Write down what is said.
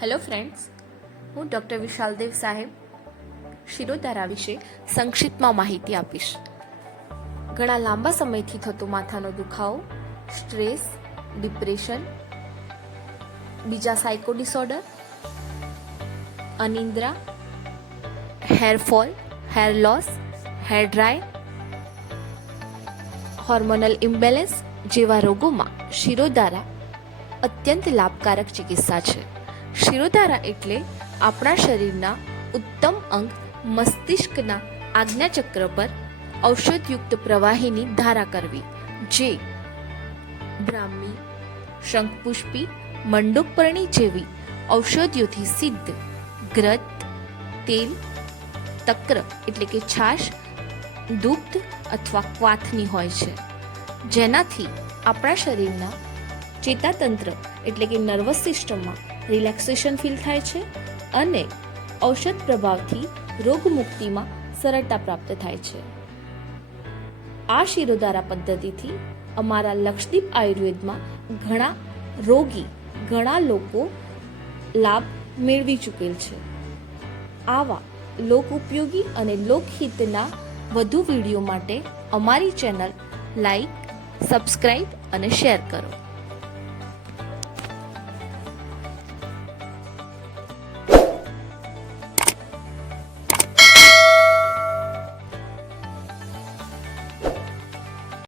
Hello friends, હું doctor વિશાલદેવ સાહેબ શિરોધારા વિશે સંક્ષિપ્તમાં માહિતી આપીશ. ઘણા લાંબા સમયથી થતો માથાનો દુખાવો, સ્ટ્રેસ, ડિપ્રેશન, બીજા સાયકો ડિસઓર્ડર, અનિદ્રા, hair fall, hair loss, hair dry, hormonal imbalance જેવા રોગોમાં શિરોધારા અત્યંત લાભકારક ચિકિત્સા છે. શિરોધારા એટલે આપણા શરીરના ઉત્તમ અંગ મસ્તિષ્કના આજ્ઞાચક્ર પર ઔષધયુક્ત પ્રવાહીની ધારા કરવી, જે બ્રાહ્મી, શંખપુષ્પી, મંડોકપર્ણી જેવી ઔષધિઓથી સિદ્ધ ગ્રત, તેલ, તક્ર એટલે કે છાશ, દુગ્ધ અથવા ક્વાથની હોય છે, જેનાથી આપણા શરીરના ચેતાતંત્ર એટલે કે નર્વસ સિસ્ટમમાં રિલેક્સેશન ફીલ થાય છે અને ઔષધ પ્રભાવથી રોગમુક્તિમાં સરળતા પ્રાપ્ત થાય છે. આ શિરોધારા પદ્ધતિથી અમારા લક્ષદીપ આયુર્વેદમાં ઘણા લોકો લાભ મેળવી ચૂકેલ છે. આવા લોક ઉપયોગી અને લોકહિતના વધુ વિડીયો માટે અમારી ચેનલ લાઈક, સબસ્ક્રાઇબ અને શેર કરો.